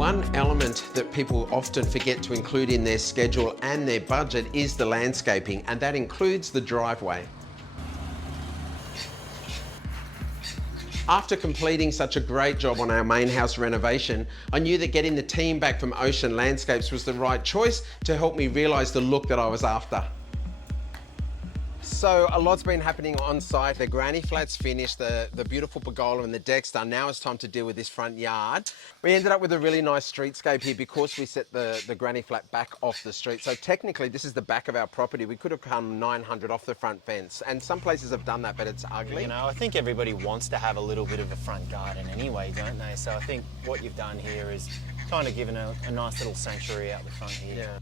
One element that people often forget to include in their schedule and their budget is the landscaping, and that includes the driveway. After completing such a great job on our main house renovation, I knew that getting the team back from Ocean Landscapes was the right choice to help me realise the look that I was after. So a lot's been happening on site. The granny flat's finished, the beautiful pergola and the deck's done. Now it's time to deal with this front yard. We ended up with a really nice streetscape here because we set the granny flat back off the street. So technically this is the back of our property. We could have come 900 off the front fence, and some places have done that, but it's ugly. You know, I think everybody wants to have a little bit of a front garden anyway, don't they? So I think what you've done here is kind of given a nice little sanctuary out the front here. Yeah.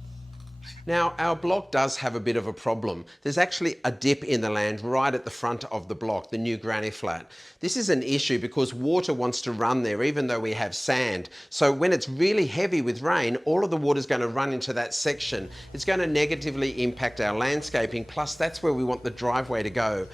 Now, our block does have a bit of a problem. There's actually a dip in the land right at the front of the block, the new granny flat. This is an issue because water wants to run there even though we have sand. So when it's really heavy with rain, all of the water is going to run into that section. It's going to negatively impact our landscaping, plus that's where we want the driveway to go.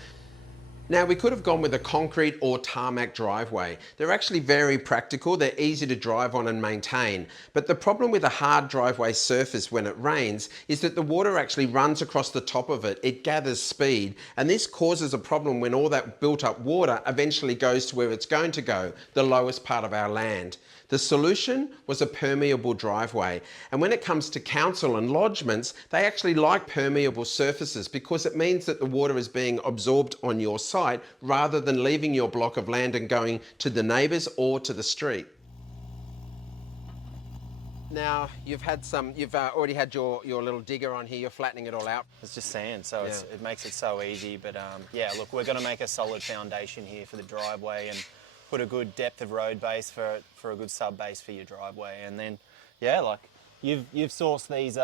Now, we could have gone with a concrete or tarmac driveway. They're actually very practical, they're easy to drive on and maintain. But the problem with a hard driveway surface when it rains is that the water actually runs across the top of it. It gathers speed, and this causes a problem when all that built up water eventually goes to where it's going to go, the lowest part of our land. The solution was a permeable driveway. And when it comes to council and lodgements, they actually like permeable surfaces because it means that the water is being absorbed on your site rather than leaving your block of land and going to the neighbours or to the street. Now, you've already had your little digger on here, you're flattening it all out. It's just sand, so it makes it so easy. But yeah, look, we're going to make a solid foundation here for the driveway and put a good depth of road base for a good sub base for your driveway. And then, yeah, like you've sourced these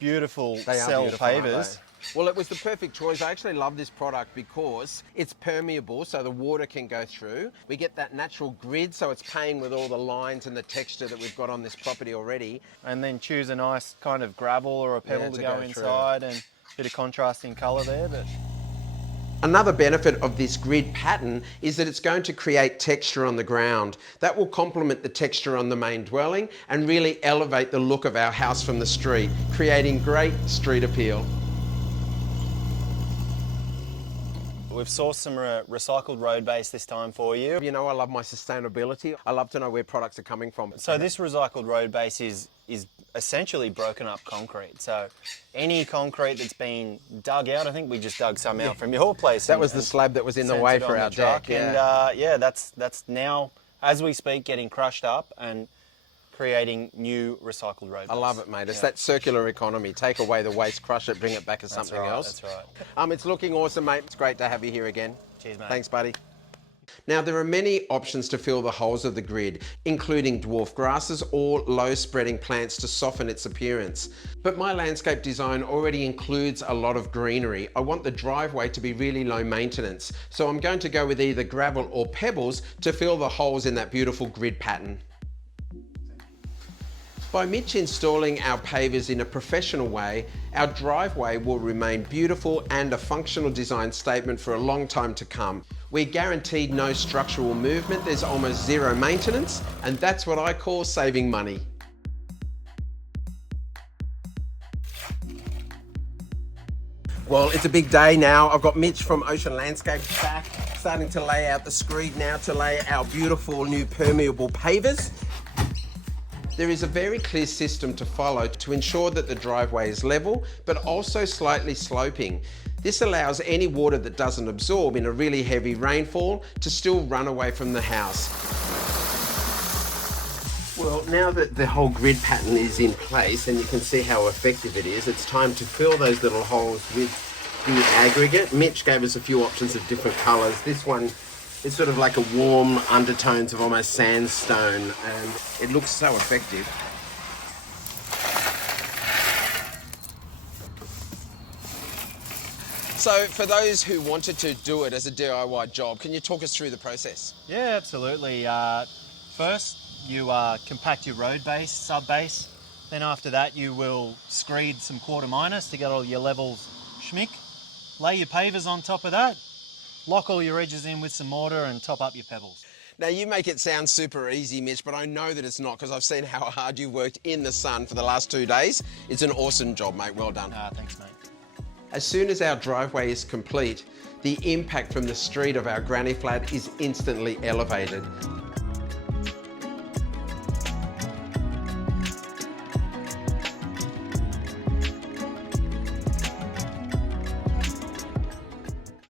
beautiful cell pavers. Well, it was the perfect choice. I actually love this product because it's permeable, so the water can go through. We get that natural grid, so it's paying with all the lines and the texture that we've got on this property already. And then choose a nice kind of gravel or a pebble to go inside, and a bit of contrasting colour there. But another benefit of this grid pattern is that it's going to create texture on the ground. That will complement the texture on the main dwelling and really elevate the look of our house from the street, creating great street appeal. We've sourced some recycled road base this time for you. You know, I love my sustainability. I love to know where products are coming from. So this recycled road base is essentially broken up concrete. So any concrete that's been dug out, I think we just dug some out from your place. That was the slab that was in the way for our deck. And yeah, that's now, as we speak, getting crushed up and creating new recycled road base. I love it, mate. It's that circular economy. Take away the waste, crush it, bring it back as something else. That's right. It's looking awesome, mate. It's great to have you here again. Cheers, mate. Thanks, buddy. Now, there are many options to fill the holes of the grid, including dwarf grasses or low-spreading plants to soften its appearance. But my landscape design already includes a lot of greenery. I want the driveway to be really low maintenance, so I'm going to go with either gravel or pebbles to fill the holes in that beautiful grid pattern. By Mitch installing our pavers in a professional way, our driveway will remain beautiful and a functional design statement for a long time to come. We're guaranteed no structural movement, there's almost zero maintenance, and that's what I call saving money. Well, it's a big day now. I've got Mitch from Ocean Landscapes back, starting to lay out the screed now to lay our beautiful new permeable pavers. There is a very clear system to follow to ensure that the driveway is level, but also slightly sloping. This allows any water that doesn't absorb in a really heavy rainfall to still run away from the house. Well, now that the whole grid pattern is in place and you can see how effective it is, it's time to fill those little holes with the aggregate. Mitch gave us a few options of different colours. This one is sort of like a warm undertones of almost sandstone, and it looks so effective. So for those who wanted to do it as a DIY job, can you talk us through the process? Yeah, absolutely. First, you compact your road base, sub base. Then after that, you will screed some quarter minus to get all your levels schmick. Lay your pavers on top of that. Lock all your edges in with some mortar and top up your pebbles. Now you make it sound super easy, Mitch, but I know that it's not because I've seen how hard you've worked in the sun for the last 2 days. It's an awesome job, mate. Well done. Thanks, mate. As soon as our driveway is complete, the impact from the street of our granny flat is instantly elevated.